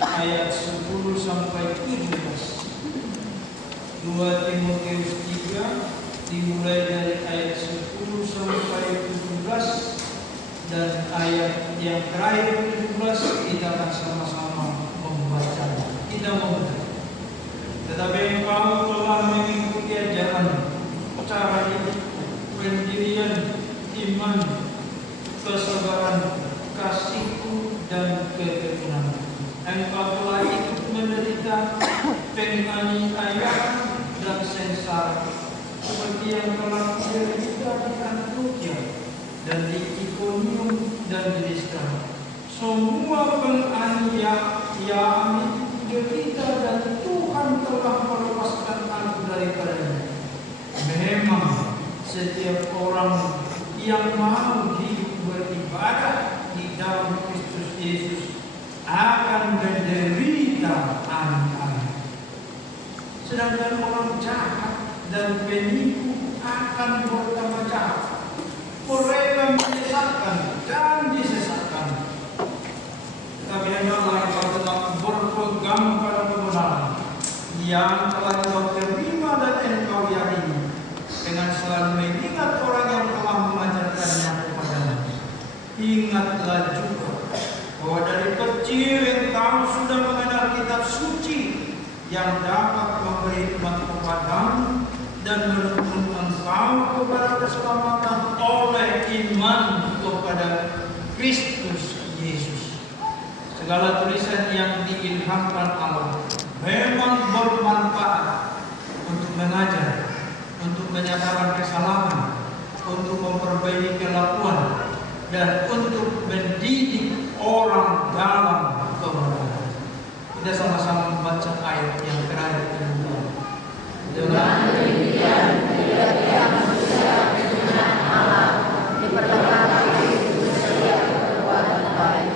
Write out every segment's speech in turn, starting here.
ayat 10 sampai 17. 2 Timotius 3 dimulai dari ayat 10 sampai 17, dan ayat yang terakhir 17 kita akan sama-sama membacanya. Kita membaca. Tetapi engkau telah mengikuti ajaran, cara hidup, pendirian, iman, kesabaran, kasihku, dan ketekunan. Engkau telah ikut menderita, penganiayaan, dan sengsara, seperti yang telah diderita di Antiokhia dan di Ikonium dan di Listra. Semua penganiayaan itu derita, dan Tuhan telah melepaskan aku daripadanya. Memang setiap orang yang mau hidup beribadah di dalam Kristus Yesus akan menderita aneh-aneh. Sedangkan orang jahat dan penipu akan bertambah jahat. Mereka menyesatkan dan disesatkan. Tapi hendaklah engkau tetap berpegang pada kebenaran yang telah engkau terima dan engkau yakini, dengan selalu mengingat orang yang telah mengajarkannya kepadamu. Ingatlah juga bahwa dari kecil engkau sudah mengenal kitab suci yang dapat memberi hikmat kepadamu dan menuntun engkau kepada keselamatan oleh iman kepada Kristus Yesus. Segala tulisan yang diilhamkan Allah memang bermanfaat untuk mengajar, untuk menyatakan kesalahan, untuk memperbaiki kelakuan, dan untuk mendidik orang dalam kebenaran. Kita sama-sama membaca ayat yang terakhir ini. Dengan demikian, tiap-tiap manusia dengan Allah diperlengkapi untuk setiap perbuatan baik.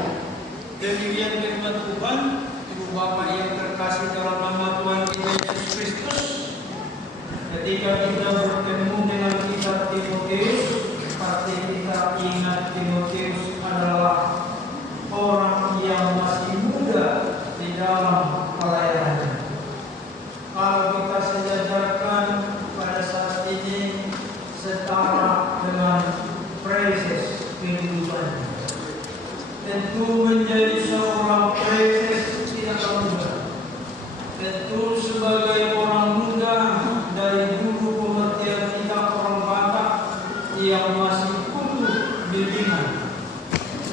Demikian firman Tuhan. Ibu Bapak yang terkasih dalam nama Tuhan kita Yesus Kristus, ketika kita bertemu dengan kitab Timotius, pasti kita ingat Timotius adalah orang yang masih muda di dalam pelayanan. Kalau kita sejajarkan pada saat ini setara dengan proses kehidupan, tentu menjadi seorang proses tidak mudah. Tentu sebagai orang muda dari dulu pengertian kita orang Batak yang masih butuh bimbingan,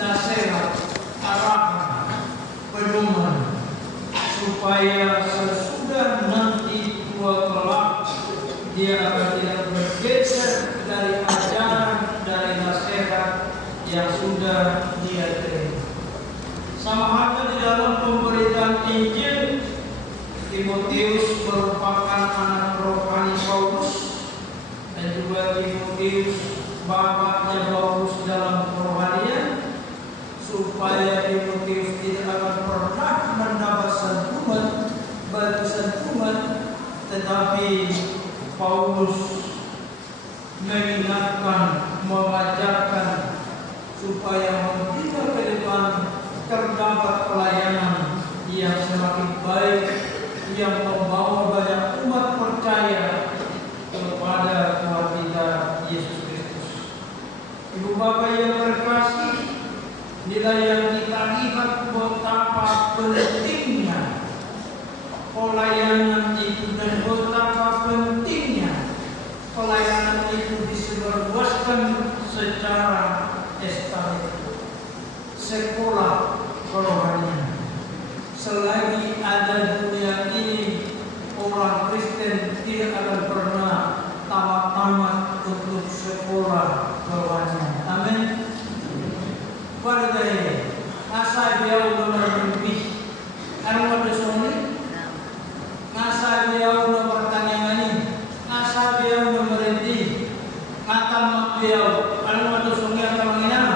nasihat, arahan, pedoman, supaya sesudah nanti tua kelak dia akan tidak bergeser dari ajaran, dari nasihat yang sudah dia terima. Sama halnya di dalam pemberitaan Injil, Timotius merupakan anak rohani Paulus, dan juga Timotius bapaknya Paulus dalam kerohanian, supaya Timotius tidak akan pernah mendapat batu sanjungan, tetapi Paulus mengingatkan, mengajarkan supaya membina ke depan terdapat pelayanan yang semakin baik, yang membawa banyak umat percaya kepada Tuhan kita Yesus Kristus. Ibu Bapak yang terkasih, nilai yang kita lihat betapa pentingnya pelayanan itu, dan betapa pentingnya pelayanan itu disebarluaskan secara establishment, sekolah kerohanian. Selagi ada dunia ini, orang Kristen tidak akan pernah tamat-tamat untuk sekolah kerohanian. Amin. Pada asal dia lebih anu bersoni, asal dia bertanya ini, asal dia memerintih, akan dia anu bersoni akan mengenal.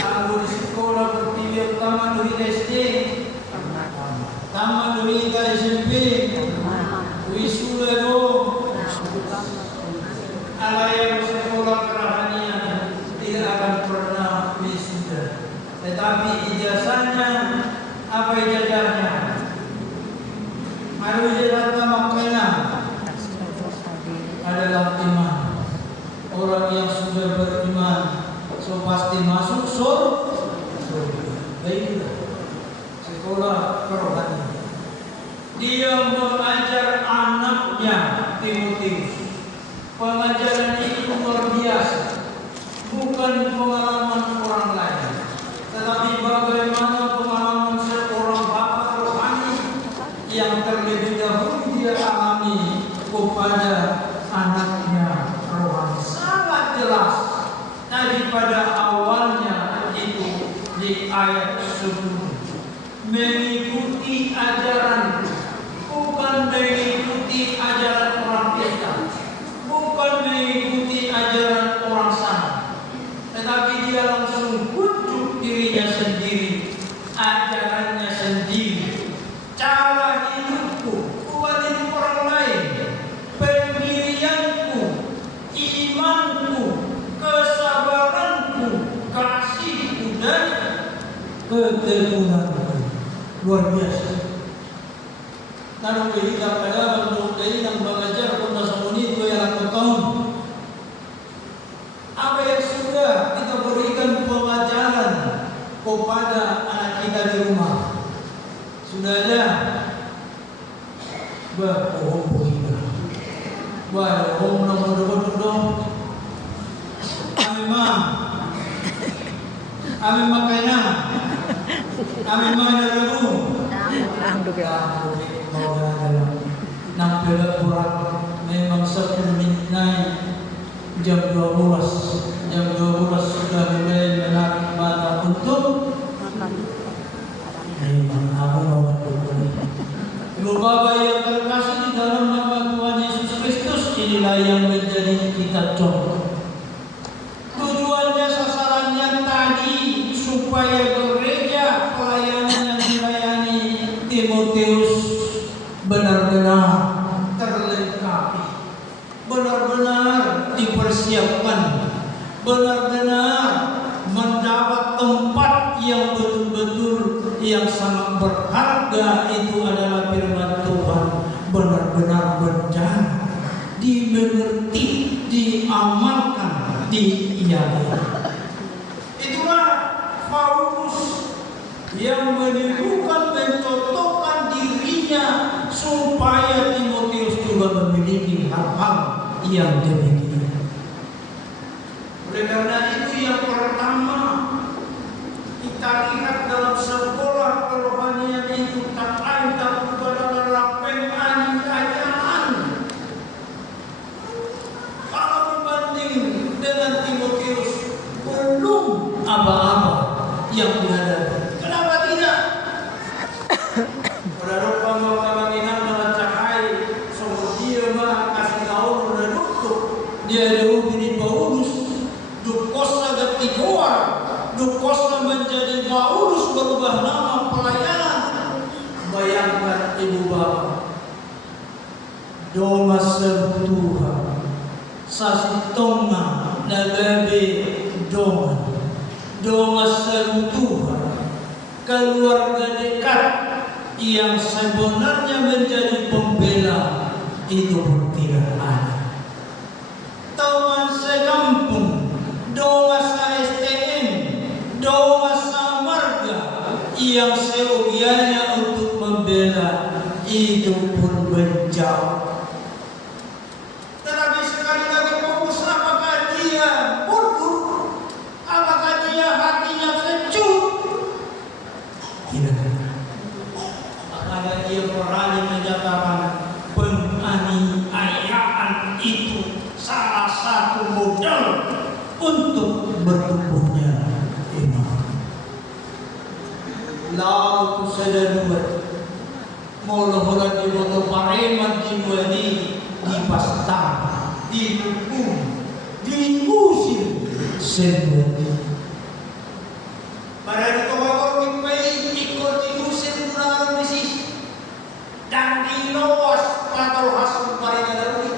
Aku di sekolah bertiga pertama dari SD, tamat dari SMP, wisuda do, alaya sekolah kerohanian tidak akan pernah wisuda. Tetapi ijazahnya apa jajarnya? Mari jajarnya makanya adalah iman. Orang yang sudah beriman, so pasti masuk surga. Baiklah, sekolah kerohanian. Dia mengajar anaknya Timotius. Pengajaran itu luar biasa, bukan pengalaman orang lain, tetapi bagaimana pengalaman seorang bapak rohani yang terlebih dahulu dia alami kepada anaknya rohani. Sangat jelas daripada awalnya itu di ayat 10, mengikuti ajaran, bukan mengikuti ajaran orang Kristen, bukan mengikuti ajaran orang sana, tetapi dia langsung bujuk dirinya sendiri, ajarannya sendiri, cara hidupku, bukan hidup orang lain, pendirianku, imanku, kesabaranku, kasihku, dan ketekunanku. Luar biasa. Kalau kita pada bentuk dari yang belajar kota Samuni itu yang tahun. Apa yang sudah kita berikan pengajaran kepada anak kita di rumah? Sudah ada berbohong kita. Berbohong dong. Amin makanya. Amin mana dulu. Nampil kurang memang 10 menit naik jam 12 sudah mulai menarik mata untuk memang aku mau Ibu Bapak yang terkasih di dalam nama Tuhan Yesus Kristus, inilah yang menjadi kita contoh. Tujuannya, sasarannya tadi supaya gereja pelayanan yang dilayani Timotius benar-benar terlengkapi, benar-benar dipersiapkan, benar-benar mendapat tempat yang betul-betul yang sangat berharga. Itu adalah firman Tuhan, benar-benar benar, dimengerti, diamalkan, diiyani. Itulah Paulus yang menirukan, mencontohkan dirinya supaya Timotius juga memiliki hal-hal yang demikian. Oleh karena itu yang pertama kita lihat dalam sekolah kerohanian itu tak lain tak bukan adalah penganiayaan. Kalau berbanding dengan Timotius belum apa-apa yang dihadapi. Kenapa tidak? Berdoa bahwa kita mencahai sungguh dia mah kasih tahu dan untuk dia dahulu di Paulus dukosa getigoa, dukosa menjadi Paulus berubah nama pelayanan. Bayangkan ibu bapak, doa sebutuha, sasitoma nagabe doa sebutuha, keluarga dekat yang sebenarnya menjadi pembela itu pun tidak ada. Teman sekampung, doa STM, doa samarga yang seyogianya untuk membela itu pun menjauh. Tetapi sekali lagi fokus, apakah dia mundur? Apakah dia hatinya sejuk? Tidak. Apakah dia berani menyatakan penganiayaan itu salah satu modal untuk bertumbuhnya iman. Lalu tu sedaruat mula-mula di moto pareman di wadi di pasta dihukum diusir semuanya. Pada itu bapak mimpi ikut diusir melalui misi dan diloas atau hasil mereka dari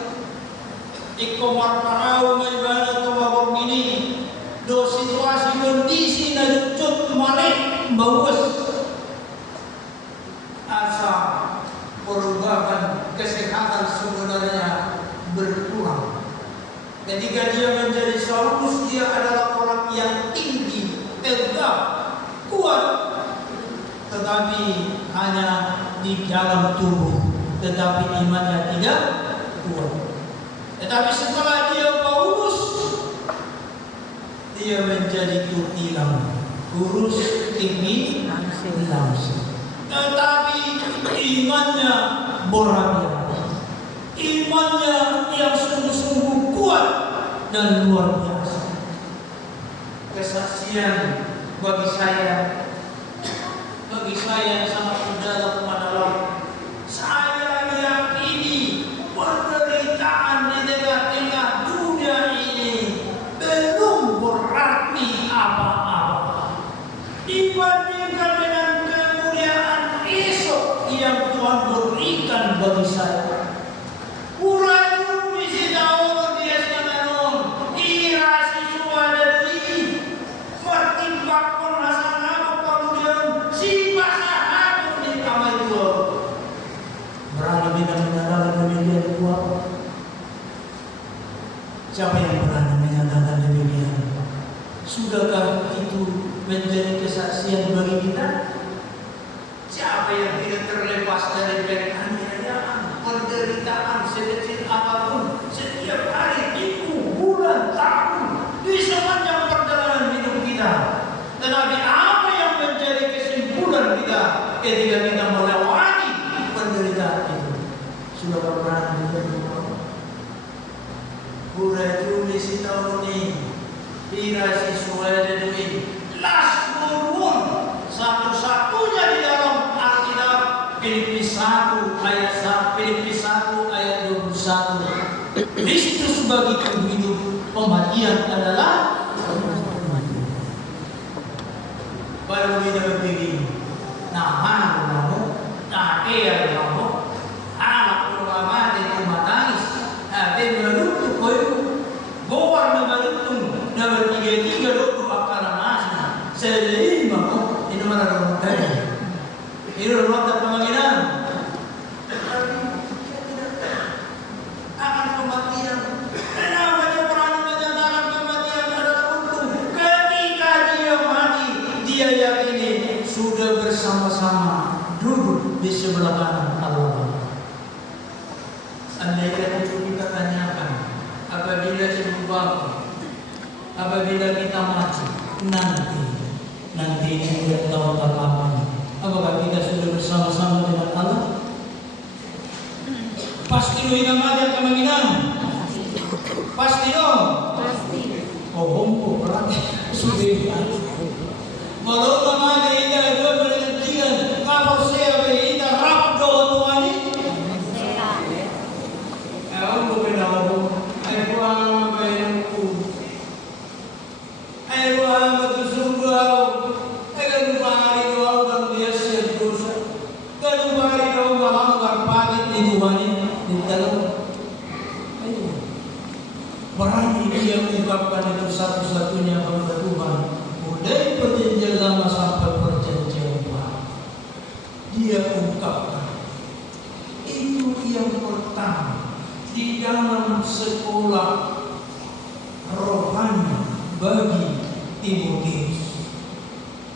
ikut marparau menjadi bapak ini do situasi kondisi dan cut malik bagus Ketika dia menjadi Saulus, dia adalah orang yang tinggi, tegap, kuat, tetapi hanya di dalam tubuh, tetapi imannya tidak kuat. Tetapi setelah dia Paulus, dia menjadi kutilang, kurus, tinggi, langsing. Tetapi imannya borabia, imannya yang sungguh-sungguh kuat dan luar biasa. Kesaksian bagi saya yang sangat mendalam adalah saya yakini penderitaan di tengah-tengah dunia ini belum berarti apa-apa dibandingkan dengan kemuliaan esok yang Tuhan berikan bagi saya. Uranu misi tahu dia sekarang irasi suadari martimbakon nasana kemudian si pasahan di kamar itu berani kita menyatakan demikian kuat. Siapa yang berani menyatakan demikian? Sudahkah itu menjadi kesaksian bagi kita? Siapa yang tidak terlepas dari penganiayaan, penderitaan sekecil apapun setiap hari, minggu, bulan, tahun di sepanjang perjalanan hidup kita. Tetapi apa yang menjadi kesimpulan kita ketika kita melewati penderitaan itu? Sudah pernah berdoa? Buddha itu misi tahun ini, irasi suara demi las murun satu-satunya di dalam Alkitab. Filipi 1 ayat 21. Kristus begitu hidup, pematian adalah baru kita begini. Nah, kamu, kamu, anak rumah itu matangis, hati menutup koyu, bawar menutup, nama 33 dokter akaran nasi, selima kok ini mana rumah tadi, ini rumah terpemanggilan. Akan kematian. Kenapa dia berani menyatakan kematian adalah untung? Ketika dia mati, dia yakini sudah bersama-sama duduk di sebelah kanan Allah. Andaikan itu kita tanyakan, apabila ibu bapa, apabila kita mati nanti ini tidak tahu kapan, apakah kita sudah bersama-sama dengan Allah? Pasti lo ina mati akan menginang. Pasti dong. Pasti. Oh, berarti sudah. Walau nama dia ina dua berhentian, kalau saya ina rap do Tuhan ini. Aku bukan aku. Aku ang bayangku. Aku ang betusunggaw. Aku lupa hari doa dan dia sedosa. Aku lupa hari doa malam berpagit di Tuhan ini. Berani dia mengungkapkan itu satu-satunya kepada Tuhan. Mulai perjanjian lama sampai perjanjian baru, dia ungkapkan. Itu yang pertama di dalam sekolah rohani bagi Timotius.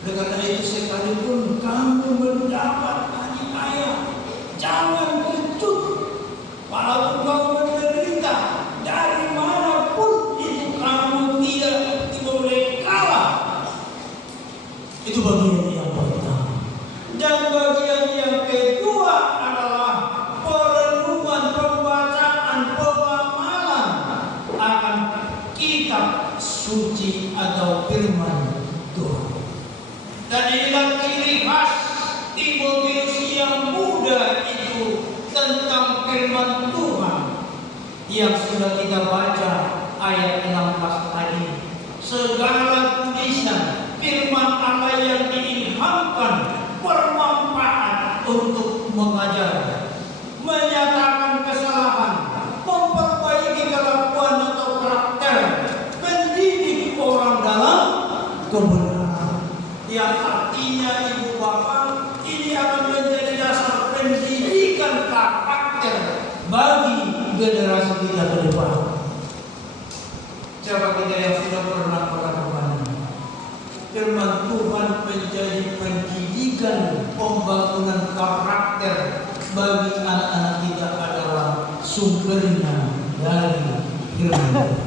Karena itu sekalipun kamu mendapat aniaya, jangan kecut. Walaupun kamu menderita dari manapun itu, kamu tidak boleh kalah. Itu bagian yang pertama. Dan bagian yang kedua adalah perenungan, pembacaan, pemahaman akan kitab suci atau firman Tuhan. Dan inilah ciri khas Timotius yang muda itu tentang firman Tuhan yang sudah kita baca ayat 16 tadi. Segala tulisan firman Allah yang diilhamkan bermanfaat untuk mengajar, menyatakan kesalahan, memperbaiki kelakuan atau karakter, mendidik orang dalam kebenaran. Yang artinya ibu bapak, ini akan menjadi dasar pendidikan karakter bagi generasi kita ke depan. Siapa kita yang sudah pernah melakukan? Firman Tuhan menjadi pendidikan pembangunan karakter bagi anak-anak kita adalah sumbernya dari firman Tuhan.